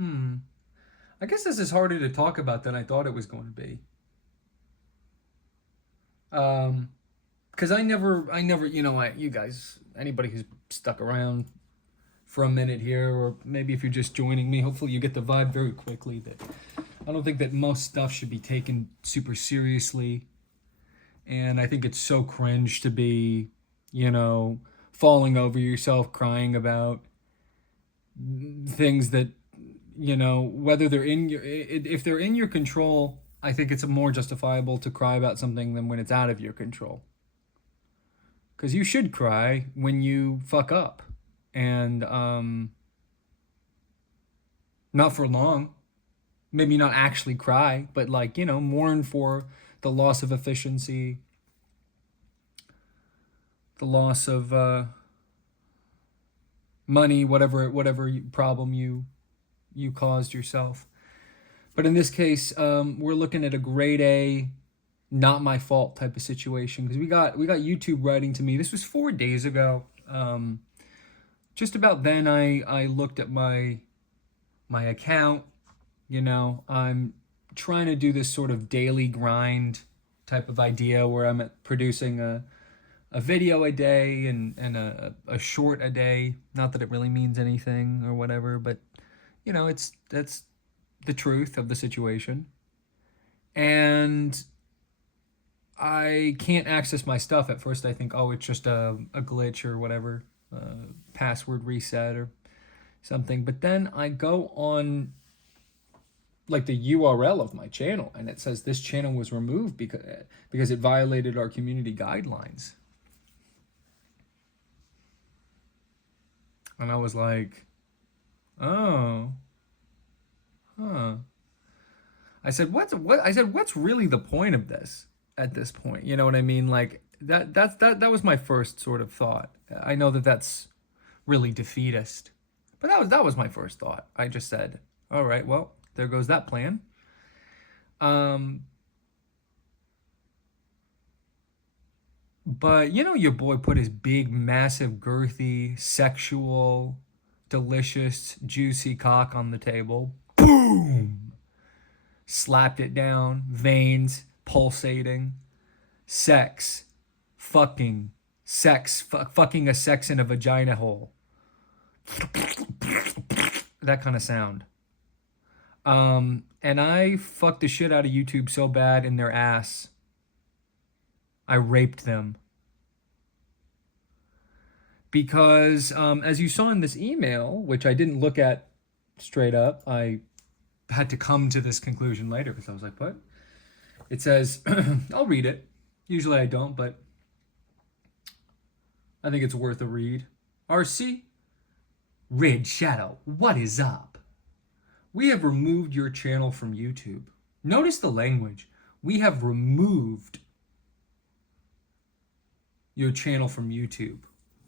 I guess this is harder to talk about than I thought it was going to be. Because I never, you guys, anybody who's stuck around for a minute here, or maybe if you're just joining me, hopefully you get the vibe very quickly that I don't think that most stuff should be taken super seriously. And I think it's so cringe to be, you know, falling over yourself, crying about things that, whether they're in your, if they're in your control, I think it's more justifiable to cry about something than when it's out of your control. Because you should cry when you fuck up. And not for long. Maybe not actually cry, but like, mourn for the loss of efficiency, the loss of money, whatever problem you caused yourself. But in this case, we're looking at a grade A, not my fault type of situation because we got YouTube writing to me. This was 4 days ago. Just about then, I looked at my account. I'm trying to do this sort of daily grind type of idea where I'm producing a video a day and a short a day. Not that it really means anything or whatever, but that's the truth of the situation. And I can't access my stuff at first. I think, oh, it's just a glitch or whatever, password reset or something. But then I go on like the URL of my channel and it says this channel was removed because it violated our community guidelines. And I was like, oh, huh. What's really the point of this at this point? You know what I mean? Like that was my first sort of thought. I know that that's really defeatist, but that was my first thought. I just said, all right, well, there goes that plan. Um, but your boy put his big, massive, girthy, sexual, delicious, juicy cock on the table. Boom! Slapped it down, veins pulsating, sex, fucking, fucking a sex in a vagina hole. That kind of sound. And I fucked the shit out of YouTube so bad in their ass. I raped them. Because, as you saw in this email, which I didn't look at straight up, I had to come to this conclusion later because I was like, what? It says, I'll read it. Usually I don't, but I think it's worth a read. RC, Red Shadow, what is up? We have removed your channel from YouTube. Notice the language. We have removed your channel from YouTube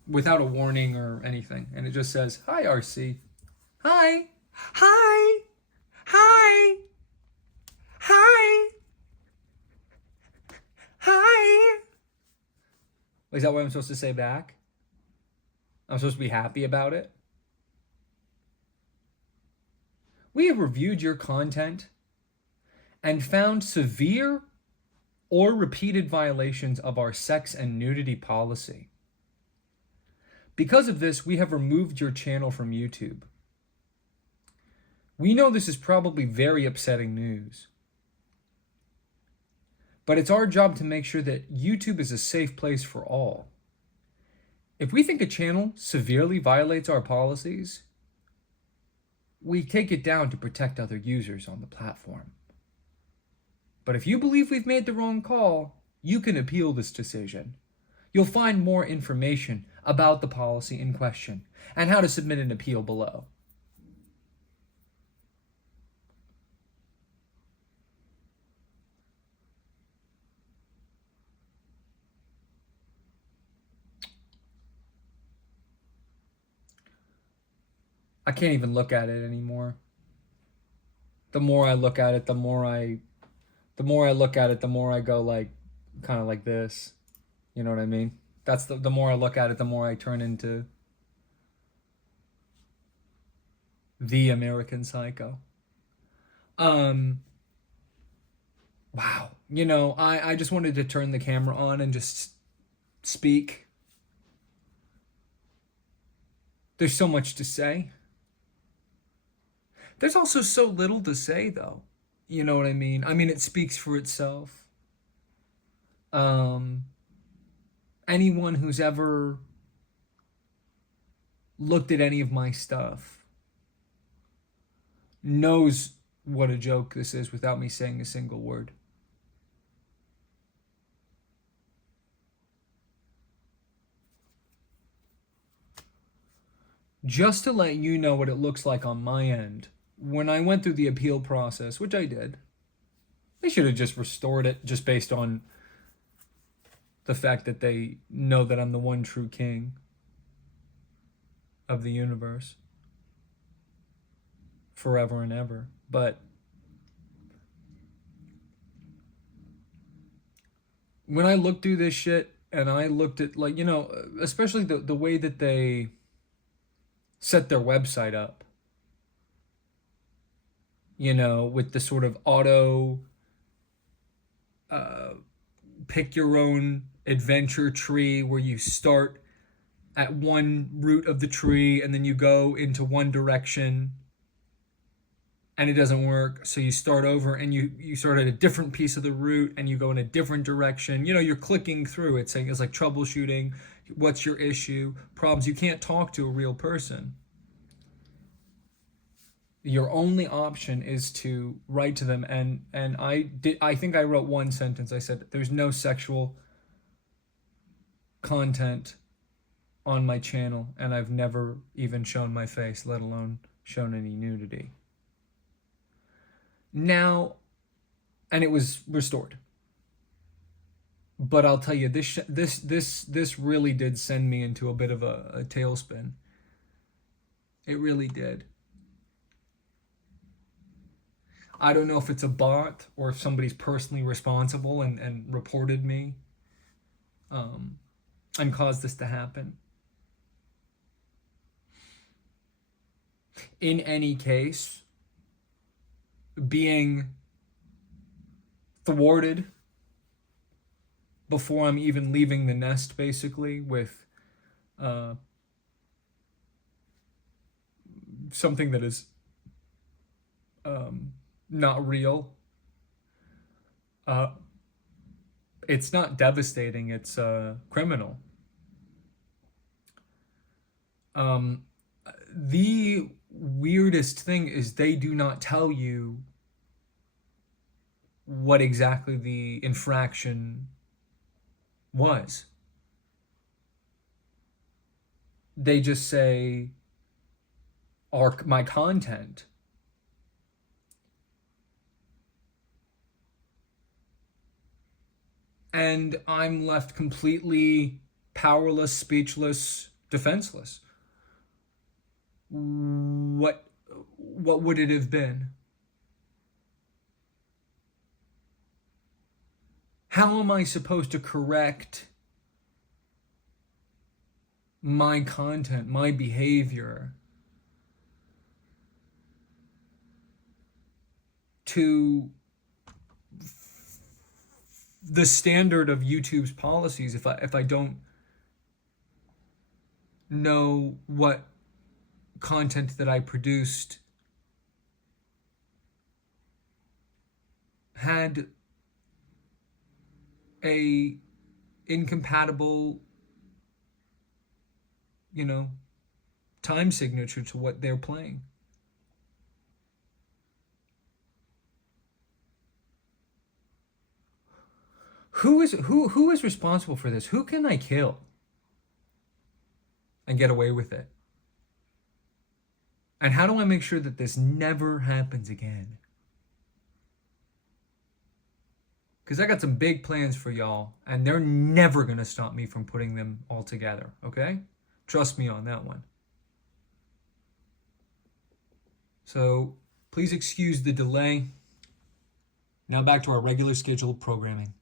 without a warning or anything. And it just says, hi, RC. Hi. Hi. Hi. Hi. Hi. Is that what I'm supposed to say back? I'm supposed to be happy about it? We have reviewed your content and found severe or repeated violations of our sex and nudity policy. Because of this, we have removed your channel from YouTube. We know this is probably very upsetting news, but it's our job to make sure that YouTube is a safe place for all. If we think a channel severely violates our policies, we take it down to protect other users on the platform. But if you believe we've made the wrong call, you can appeal this decision. You'll find more information about the policy in question and how to submit an appeal below. I can't even look at it anymore. The more I look at it, the more I look at it, the more I go like, kind of like this. You know what I mean? That's the more I look at it, the more I turn into The American Psycho. Um, wow. I just wanted to turn the camera on and just speak. There's so much to say. There's also so little to say, though. You know what I mean? I mean, it speaks for itself. Um, Anyone who's ever looked at any of my stuff knows what a joke this is without me saying a single word. Just to let you know what it looks like on my end, when I went through the appeal process, which I did, they should have just restored it just based on the fact that they know that I'm the one true king of the universe forever and ever. But when I looked through this shit and I looked at, like, especially the way that they set their website up, with the sort of auto pick your own adventure tree where you start at one root of the tree and then you go into one direction and it doesn't work, so you start over and you start at a different piece of the route and you go in a different direction. You're clicking through it, saying it's like troubleshooting, what's your issue, problems. You can't talk to a real person. Your only option is to write to them, and I think I wrote one sentence. I said there's no sexual content on my channel, and I've never even shown my face, let alone shown any nudity. Now, and it was restored. But I'll tell you, this really did send me into a bit of a tailspin. It really did. I don't know if it's a bot or if somebody's personally responsible and reported me and caused this to happen. In any case, being thwarted before I'm even leaving the nest, basically, with something that is not real. It's not devastating, it's criminal. The weirdest thing is they do not tell you what exactly the infraction was. They just say, my content. And I'm left completely powerless, speechless, defenseless. What would it have been? How am I supposed to correct my content, my behavior, to the standard of YouTube's policies if I don't know what content that I produced had a incompatible, time signature to what they're playing? Who is responsible for this? Who can I kill and get away with it? And how do I make sure that this never happens again? Because I got some big plans for y'all, and they're never going to stop me from putting them all together, okay? Trust me on that one. So please excuse the delay. Now back to our regular scheduled programming.